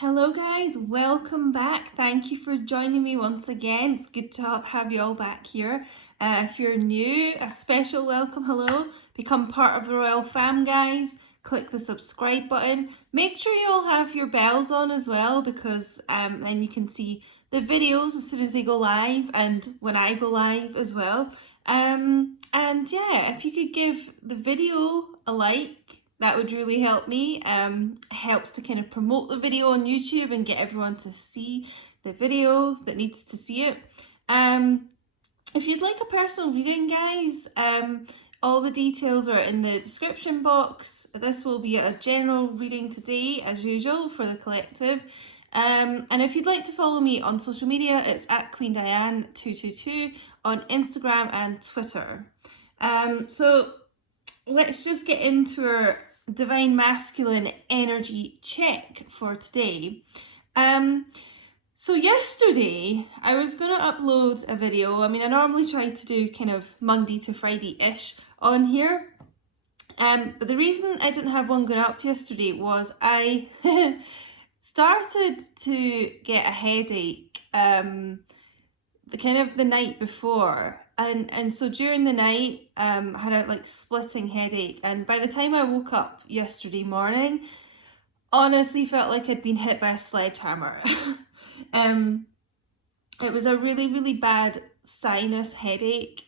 Hello guys, welcome back. Thank you for joining me once again. It's good to have you all back here. If you're new, a special welcome, hello. Become part of the Royal Fam, guys. Click the subscribe button. Make sure you all have your bells on as well, because then you can see the videos as soon as they go live and when I go live as well. And yeah, if you could give the video a like, that would really help me. Helps to kind of promote the video on YouTube and get everyone to see the video that needs to see it. If you'd like a personal reading, guys, all the details are in the description box. This will be a general reading today, as usual, for the collective. And if you'd like to follow me on social media, it's at QueenDiane222 on Instagram and Twitter. So let's just get into our divine masculine energy check for today. So yesterday I was going to upload a video. I mean, I normally try to do kind of Monday to Friday-ish on here. But the reason I didn't have one going up yesterday was I started to get a headache the night before. And so during the night, I had a splitting headache, and by the time I woke up yesterday morning, honestly felt like I'd been hit by a sledgehammer. It was a really, really bad sinus headache,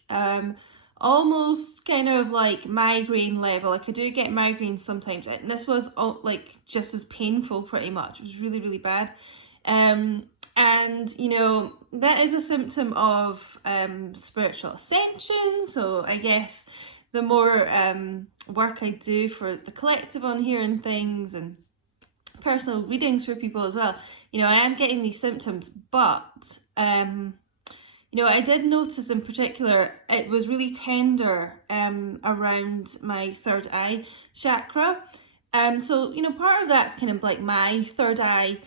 almost kind of like migraine level. Like I do get migraines sometimes, and this was just as painful pretty much. It was really, really bad. And you know, that is a symptom of spiritual ascension. So I guess the more work I do for the collective on here and things, and personal readings for people as well, you know, I am getting these symptoms. But you know, I did notice in particular it was really tender around my third eye chakra. So you know, part of that's kind of like my third eye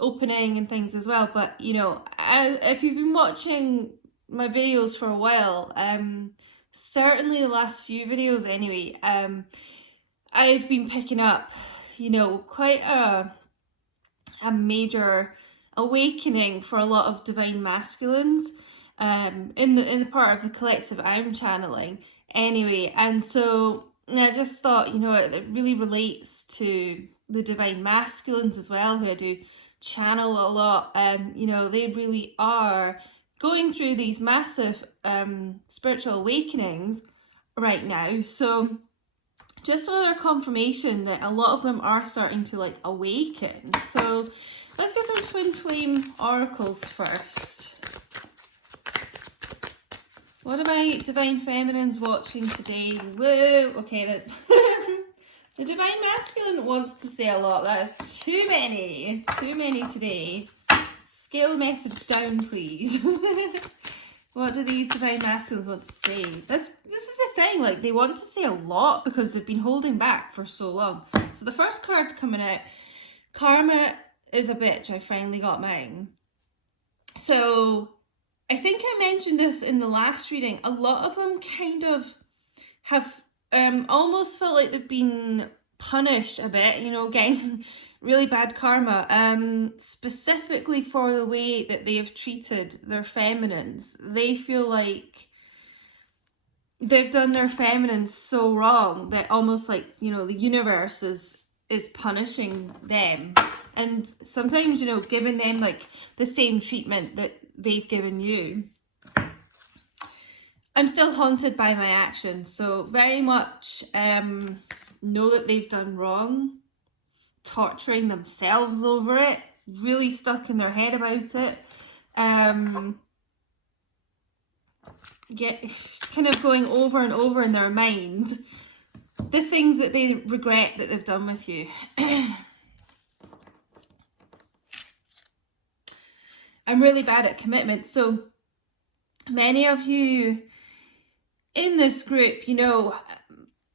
opening and things as well. But you know, if you've been watching my videos for a while, certainly the last few videos anyway, I've been picking up, you know, quite a major awakening for a lot of divine masculines in the part of the collective I'm channeling anyway. And so I just thought, you know, it really relates to the divine masculines as well, who I do channel a lot. You know, they really are going through these massive spiritual awakenings right now. So just another confirmation that a lot of them are starting to awaken. So let's get some twin flame oracles first. What are my divine feminines watching today? Whoa, okay, the divine masculine wants to say a lot. That is too many today. Scale the message down, please. What do these divine masculines want to say? This is the thing, like they want to say a lot because they've been holding back for so long. So the first card coming out, Karma is a bitch. I finally got mine. So I think I mentioned this in the last reading. A lot of them kind of have almost felt like they've been punished a bit, you know, getting really bad karma, specifically for the way that they have treated their feminines. They feel like they've done their feminines so wrong that almost like, you know, the universe is punishing them, and sometimes, you know, giving them like the same treatment that they've given you. I'm still haunted by my actions, so very much know that they've done wrong, torturing themselves over it, really stuck in their head about it. Kind of going over and over in their mind the things that they regret that they've done with you. I'm really bad at commitment, so many of you in this group, you know,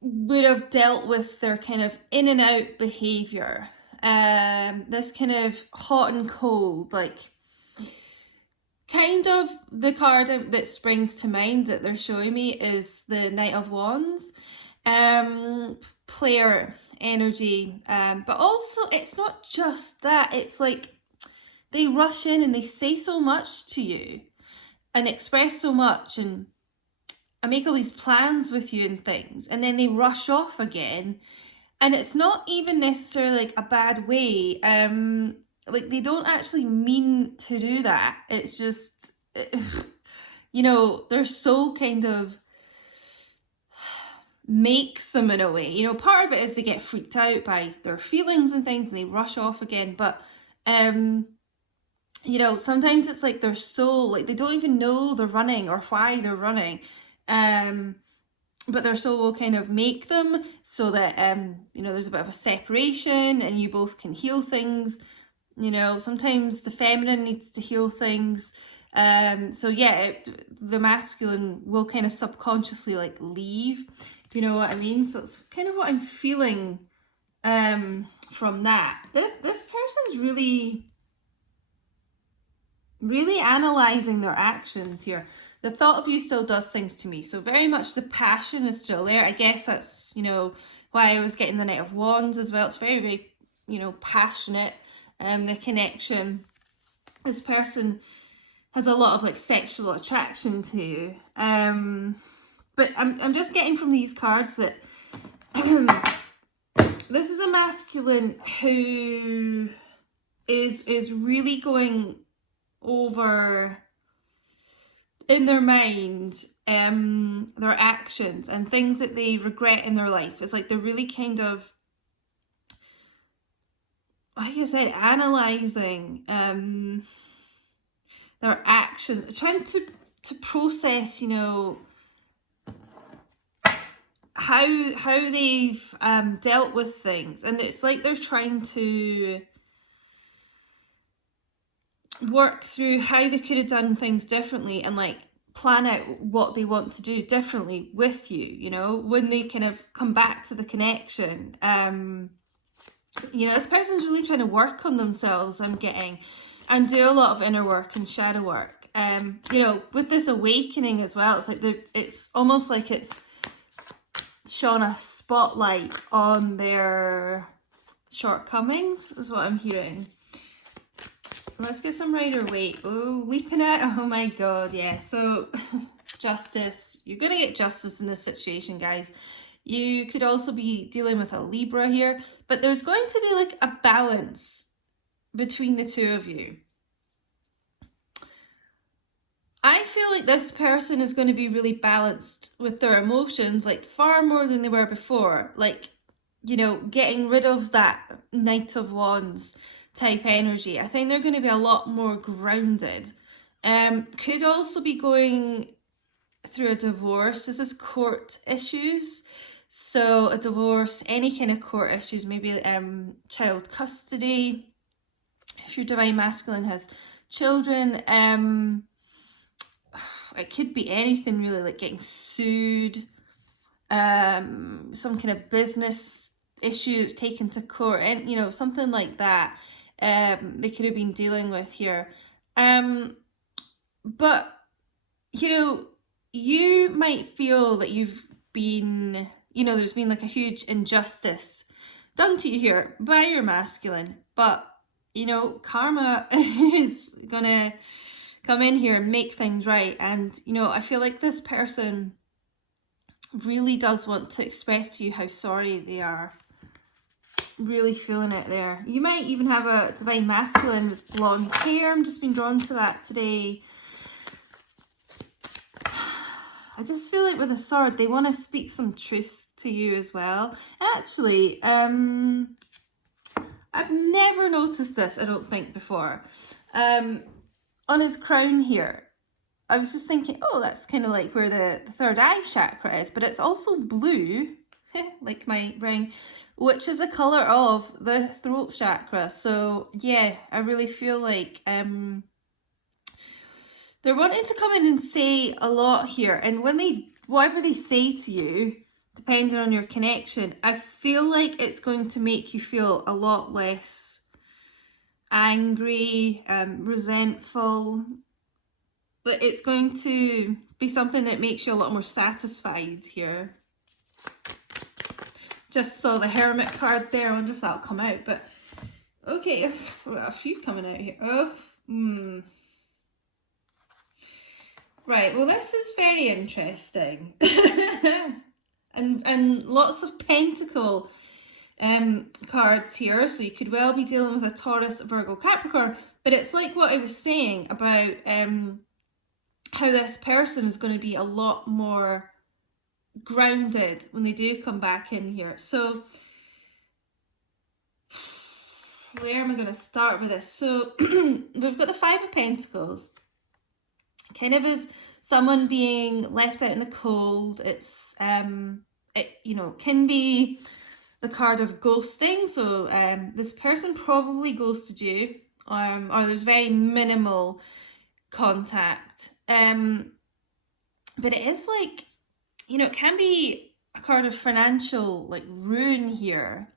would have dealt with their kind of in and out behavior. This kind of hot and cold, like kind of the card that springs to mind that they're showing me is the Knight of Wands. player energy. But also it's not just that, it's like they rush in and they say so much to you and express so much and make all these plans with you and things, and then they rush off again. And it's not even necessarily like a bad way. Like they don't actually mean to do that. It's just, you know, their soul kind of makes them in a way. You know, part of it is they get freaked out by their feelings and things and they rush off again. But, you know, sometimes it's like their soul, like they don't even know they're running or why they're running. But their soul will kind of make them so that, you know, there's a bit of a separation and you both can heal things. You know, sometimes the feminine needs to heal things. So yeah, the masculine will kind of subconsciously like leave, if you know what I mean. So it's kind of what I'm feeling from that. This person's really analysing their actions here. The thought of you still does things to me. So very much the passion is still there. I guess that's, you know, why I was getting the Knight of Wands as well. It's very, very, you know, passionate. The connection. This person has a lot of like sexual attraction to you. But I'm just getting from these cards that this is a masculine who is really going over in their mind their actions and things that they regret in their life. It's like they're really kind of, like I said, analysing their actions, trying to process, you know, how they've dealt with things. And it's like they're trying to work through how they could have done things differently and like plan out what they want to do differently with you, you know, when they kind of come back to the connection. You know, this person's really trying to work on themselves, I'm getting, and do a lot of inner work and shadow work. You know, with this awakening as well, it's like it's almost like it's shone a spotlight on their shortcomings, is what I'm hearing. Let's get some Rider-Waite. Oh, leaping out. Oh my god, yeah. So, justice. You're going to get justice in this situation, guys. You could also be dealing with a Libra here. But there's going to be like a balance between the two of you. I feel like this person is going to be really balanced with their emotions, like far more than they were before. Like, you know, getting rid of that Knight of Wands type energy. I think they're going to be a lot more grounded. Could also be going through a divorce. This is court issues. So a divorce, any kind of court issues, maybe child custody. If your divine masculine has children, it could be anything really, like getting sued, some kind of business issue taken to court, and you know, something like that. They could have been dealing with here. But, you know, you might feel that you've been, you know, there's been like a huge injustice done to you here by your masculine. But, you know, karma is gonna come in here and make things right. And, you know, I feel like this person really does want to express to you how sorry they are. Really feeling it there. You might even have a divine masculine with blonde hair. I'm just been drawn to that today. I just feel like with a sword, they want to speak some truth to you as well. And actually, I've never noticed this, I don't think, before. On his crown here, I was just thinking, oh, that's kind of like where the third eye chakra is, but it's also blue, like my ring, which is a colour of the throat chakra. So yeah, I really feel like they're wanting to come in and say a lot here. And when whatever they say to you, depending on your connection, I feel like it's going to make you feel a lot less angry, resentful. But it's going to be something that makes you a lot more satisfied here. just saw the Hermit card there. I wonder if that'll come out, but okay, a few coming out here. Right, well this is very interesting. and lots of pentacle cards here, so you could well be dealing with a Taurus, Virgo, Capricorn, but it's like what I was saying about how this person is going to be a lot more grounded when they do come back in here. So where am I going to start with this? So we've got the Five of Pentacles. Kind of is someone being left out in the cold. It's it, you know, can be the card of ghosting. So this person probably ghosted you, or there's very minimal contact. But it is like, you know, it can be a card of financial like ruin here,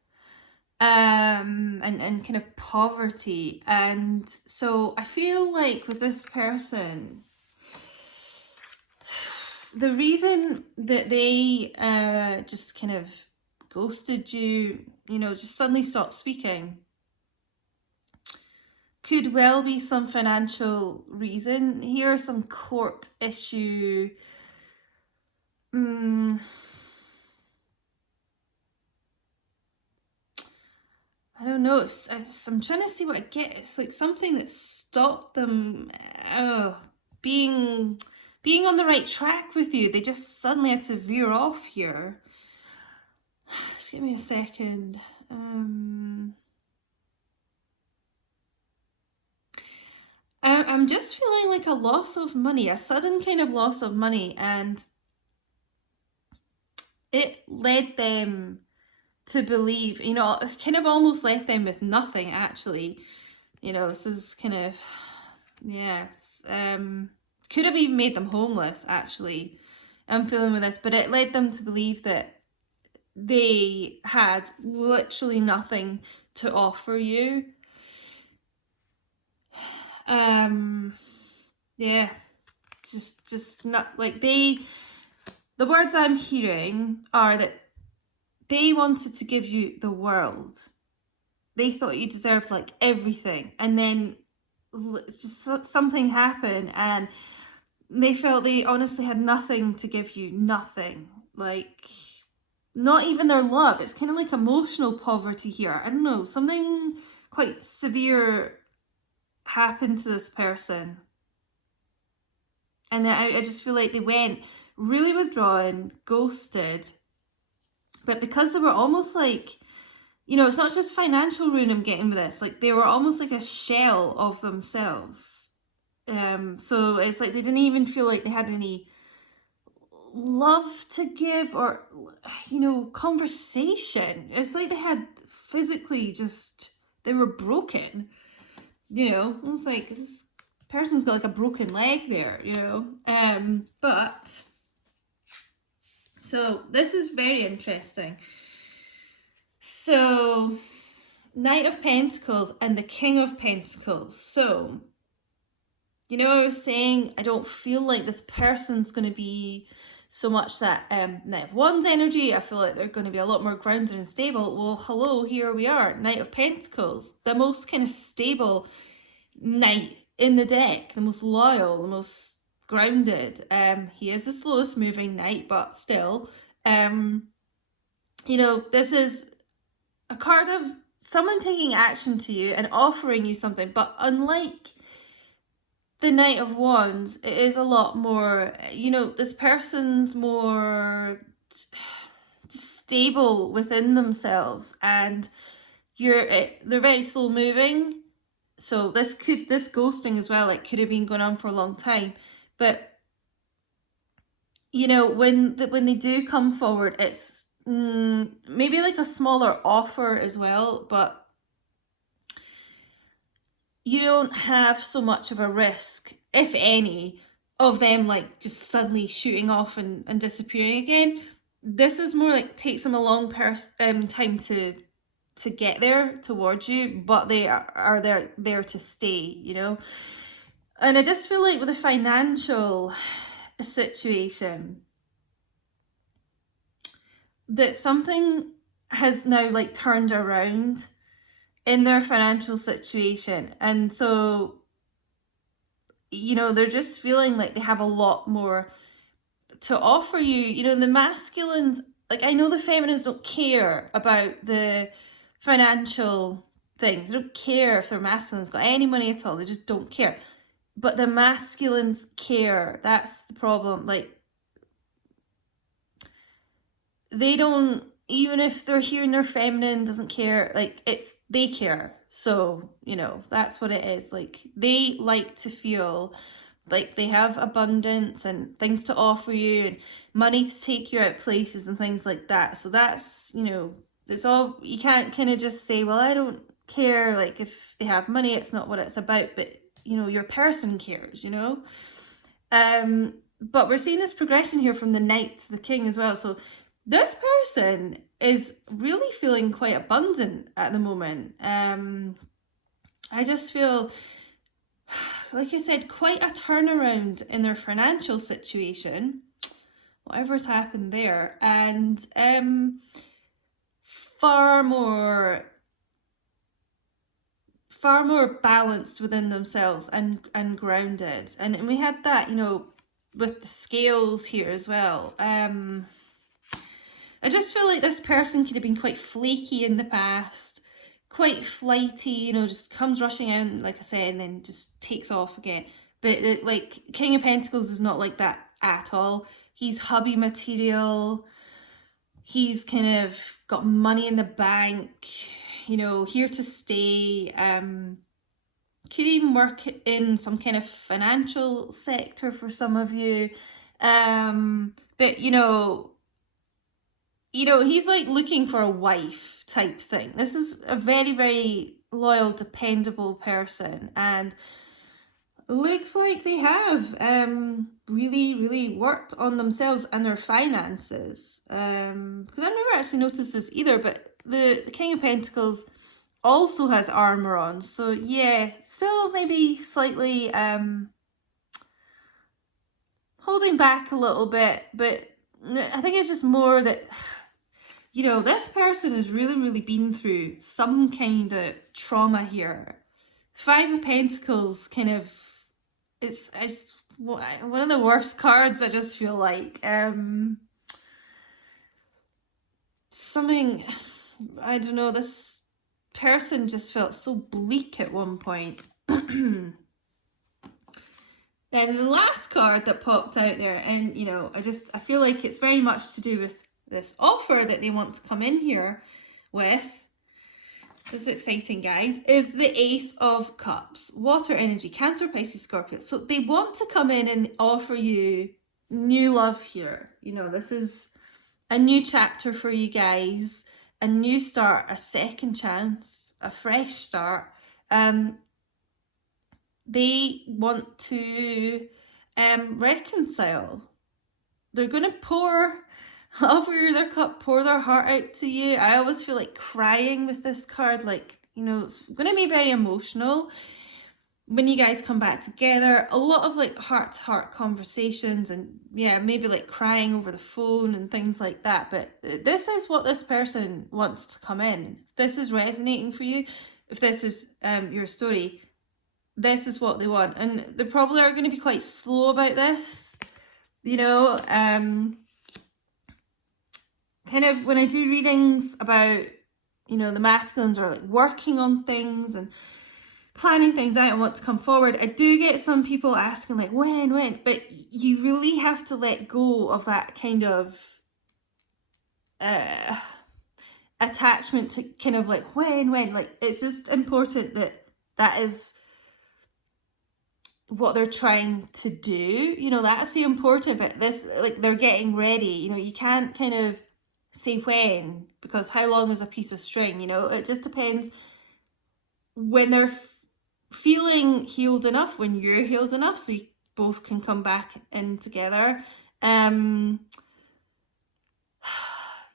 and kind of poverty. And so I feel like with this person, the reason that they just kind of ghosted you, you know, just suddenly stopped speaking, could well be some financial reason here, some court issue. I don't know. I'm trying to see what I get. It's like something that stopped them being on the right track with you. They just suddenly had to veer off here. Just give me a second. I'm just feeling like a loss of money, a sudden kind of loss of money, and it led them to believe, you know, kind of almost left them with nothing, actually. You know, this is kind of, yeah, could have even made them homeless, actually. I'm feeling with this, but it led them to believe that they had literally nothing to offer you. Yeah, just not like the words I'm hearing are that they wanted to give you the world. They thought you deserved like everything, and then just something happened and they felt they honestly had nothing to give you. Nothing. Like, not even their love. It's kind of like emotional poverty here. I don't know, something quite severe happened to this person, and then I just feel like they went really withdrawn, ghosted. But because they were almost like, you know, it's not just financial ruin I'm getting with this, like they were almost like a shell of themselves. So it's like they didn't even feel like they had any love to give, or, you know, conversation. It's like they had physically just, they were broken, you know. It's like this person's got like a broken leg there, you know. But so this is very interesting. So Knight of Pentacles and the King of Pentacles. So, you know, I was saying I don't feel like this person's going to be so much that Knight of Wands energy. I feel like they're going to be a lot more grounded and stable. Well, hello, here we are. Knight of Pentacles, the most kind of stable knight in the deck, the most loyal, the most grounded. He is the slowest moving knight, but still, you know, this is a card of someone taking action to you and offering you something. But unlike the Knight of Wands, it is a lot more, you know, this person's more stable within themselves, and they're very slow moving. So this ghosting as well, it could have been going on for a long time. But, you know, when they do come forward, it's maybe like a smaller offer as well, but you don't have so much of a risk, if any, of them like just suddenly shooting off and disappearing again. This is more like takes them a long time to get there towards you, but they are there to stay, you know. And I just feel like with a financial situation, that something has now like turned around in their financial situation. And so, you know, they're just feeling like they have a lot more to offer you. You know, the masculines, like, I know the feminines don't care about the financial things. They don't care if their masculines got any money at all. They just don't care. But the masculines care. That's the problem. Like, they don't, even if they're hearing their feminine doesn't care, like, it's, they care. So, you know, that's what it is. Like, they like to feel like they have abundance and things to offer you and money to take you out places and things like that. So that's, you know, it's all, you can't kind of just say, well, I don't care, like, if they have money, it's not what it's about. But, you know, your person cares, you know. But we're seeing this progression here from the Knight to the King as well. So this person is really feeling quite abundant at the moment. I just feel, like I said, quite a turnaround in their financial situation, whatever's happened there, and far more balanced within themselves and grounded. And we had that, you know, with the scales here as well. I just feel like this person could have been quite flaky in the past, quite flighty, you know, just comes rushing out, like I said, and then just takes off again. But like, King of Pentacles is not like that at all. He's hubby material. He's kind of got money in the bank, you know, here to stay. Could even work in some kind of financial sector for some of you. But you know, he's like looking for a wife type thing. This is a very, very loyal, dependable person, and looks like they have really, really worked on themselves and their finances. Because I've never actually noticed this either, but the King of Pentacles also has armor on. So yeah, still maybe slightly holding back a little bit, but I think it's just more that, you know, this person has really, really been through some kind of trauma here. Five of Pentacles kind of, it's one of the worst cards, I just feel like. Something, I don't know, this person just felt so bleak at one point. And the last card that popped out there, and you know, I feel like it's very much to do with this offer that they want to come in here with. This is exciting, guys. Is the Ace of Cups. Water energy, Cancer, Pisces, Scorpio. So they want to come in and offer you new love here. You know, this is a new chapter for you guys, a new start, a second chance, a fresh start. They want to reconcile. They're going to offer their cup, pour their heart out to you. I always feel like crying with this card. Like, you know, it's going to be very emotional when you guys come back together. A lot of like heart-to-heart conversations, and yeah, maybe like crying over the phone and things like that. But this is what this person wants to come in. If this is resonating for you, if this is your story, this is what they want. And they probably are going to be quite slow about this, you know. Kind of when I do readings about, you know, the masculines are like working on things and planning things out and want to come forward, I do get some people asking like, when? But you really have to let go of that kind of attachment to kind of like, when? Like, it's just important that is what they're trying to do, you know. That's the important bit. This, like, they're getting ready, you know. You can't kind of say when, because how long is a piece of string, you know. It just depends when they're feeling healed enough, when you're healed enough, so you both can come back in together. You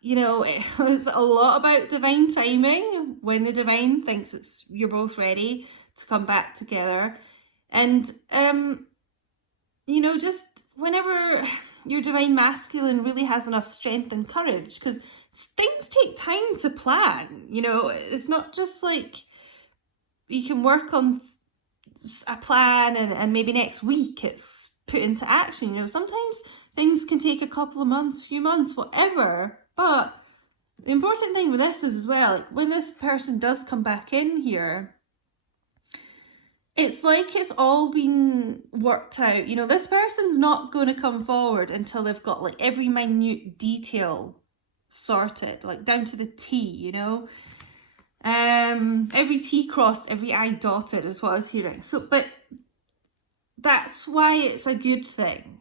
know, it's a lot about divine timing. When the divine thinks you're both ready to come back together. And, you know, just whenever your divine masculine really has enough strength and courage, because things take time to plan, you know. It's not just like you can work on a plan and maybe next week it's put into action. You know, sometimes things can take a couple of months, few months, whatever. But the important thing with this is as well, like when this person does come back in here, it's like it's all been worked out. You know, this person's not going to come forward until they've got like every minute detail sorted, like down to the T, you know. Every T crossed, every I dotted is what I was hearing. So, but that's why it's a good thing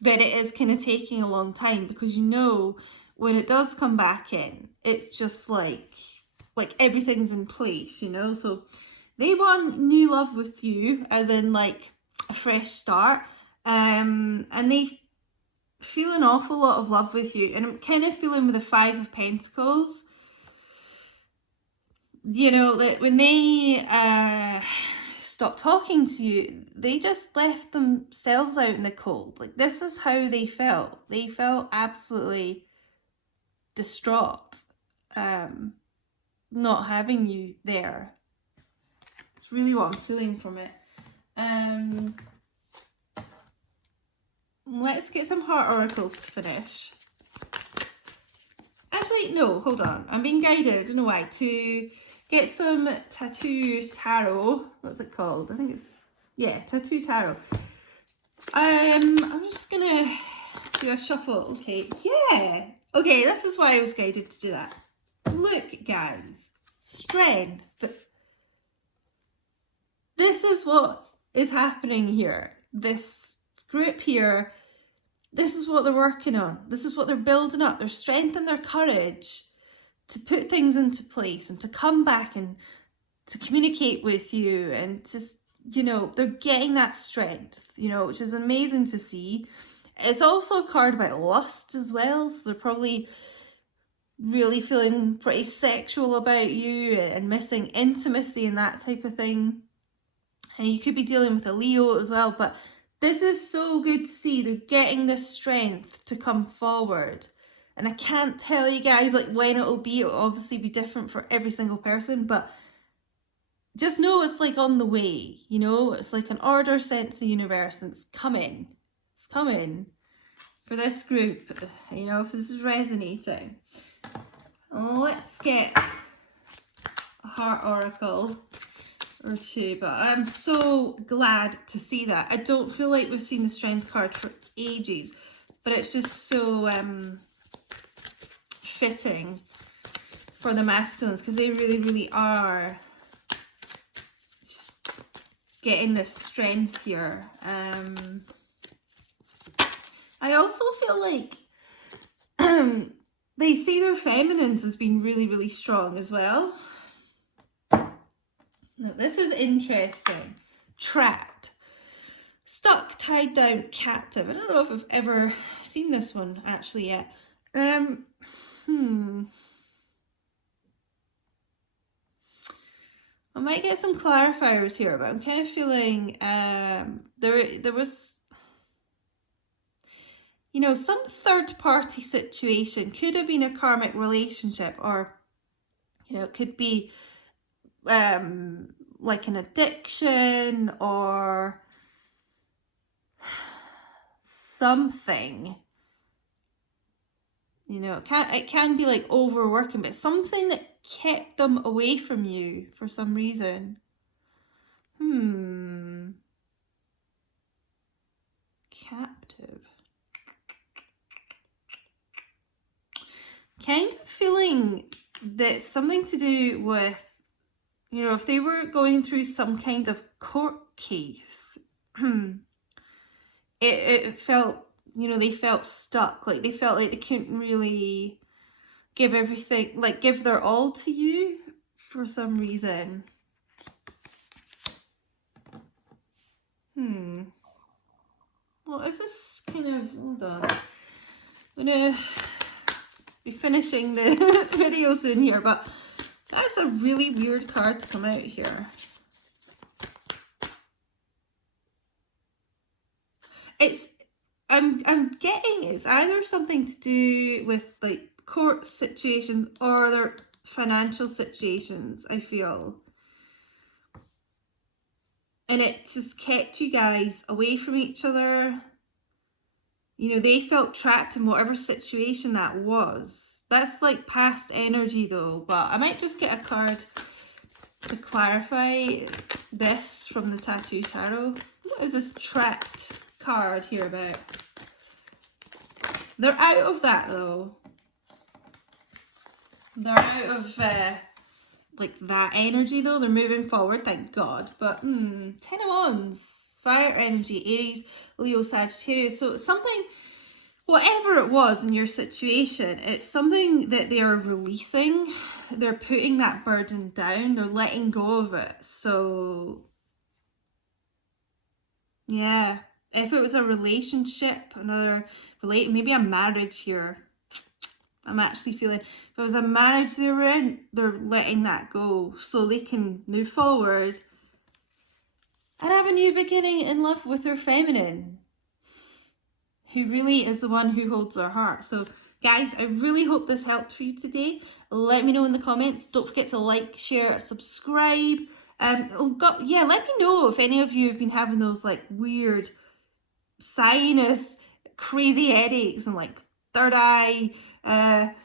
that it is kind of taking a long time, because you know when it does come back in, it's just like everything's in place, you know. So they want new love with you, as in like a fresh start, and they feel an awful lot of love with you. And I'm kind of feeling with the Five of Pentacles, you know, that when they stopped talking to you, they just left themselves out in the cold. Like, this is how they felt. They felt absolutely distraught, not having you there. It's really what I'm feeling from it. Let's get some heart oracles to finish. Actually, no, hold on. I'm being guided, I don't know why, to get some tattoo tarot. What's it called? I think it's, yeah, tattoo tarot. I'm just gonna do a shuffle. Okay, yeah. Okay, this is why I was guided to do that. Look, guys, strength. This is what is happening here. This group here, this is what they're working on. This is what they're building up. Their strength and their courage to put things into place and to come back and to communicate with you, and just, you know, they're getting that strength, you know, which is amazing to see. It's also a card about lust as well, so they're probably really feeling pretty sexual about you and missing intimacy and that type of thing. And you could be dealing with a Leo as well, but this is so good to see. They're getting the strength to come forward. And I can't tell you guys like when it'll be. It'll obviously be different for every single person, but just know it's like on the way, you know. It's like an order sent to the universe, and it's coming. It's coming for this group, you know, if this is resonating. Let's get a heart oracle or two, but I'm so glad to see that. I don't feel like we've seen the strength card for ages, but it's just so fitting for the masculines, because they really, really are just getting this strength here. I also feel like they see their feminines as being really, really strong as well. Now, this is interesting. Trapped. Stuck, tied down, captive. I don't know if I've ever seen this one actually yet. I might get some clarifiers here, but I'm kind of feeling there was, you know, some third party situation. Could have been a karmic relationship, or, you know, it could be like an addiction or something. You know, it can be like overworking, but something that kept them away from you for some reason. Captive. Kind of feeling that something to do with, you know, if they were going through some kind of court case, it felt, you know, they felt stuck. Like they felt like they couldn't really give everything, like give their all to you for some reason. What is this kind of, hold on. I'm gonna be finishing the video soon here, but that's a really weird card to come out here. I'm getting it's either something to do with like court situations or their financial situations, I feel. And it just kept you guys away from each other. You know, they felt trapped in whatever situation that was. That's like past energy though, but I might just get a card to clarify this from the Tattoo Tarot. What is this trapped card here about? They're out of that though. They're out of like that energy though. They're moving forward, thank God. But 10 of Wands, fire energy, Aries, Leo, Sagittarius. So it's something, whatever it was in your situation, it's something that they are releasing. They're putting that burden down. They're letting go of it. So yeah, if it was a relationship, maybe a marriage here. I'm actually feeling, if it was a marriage they were in, they're letting that go so they can move forward and have a new beginning in love with their feminine, who really is the one who holds their heart. So guys, I really hope this helped for you today. Let me know in the comments. Don't forget to like, share, subscribe. Let me know if any of you have been having those like weird sinus, crazy headaches and like third eye,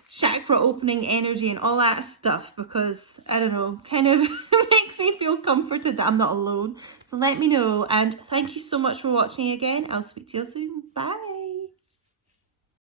chakra opening energy and all that stuff, because I don't know, kind of makes me feel comforted that I'm not alone. So let me know, and thank you so much for watching again. I'll speak to you soon. Bye.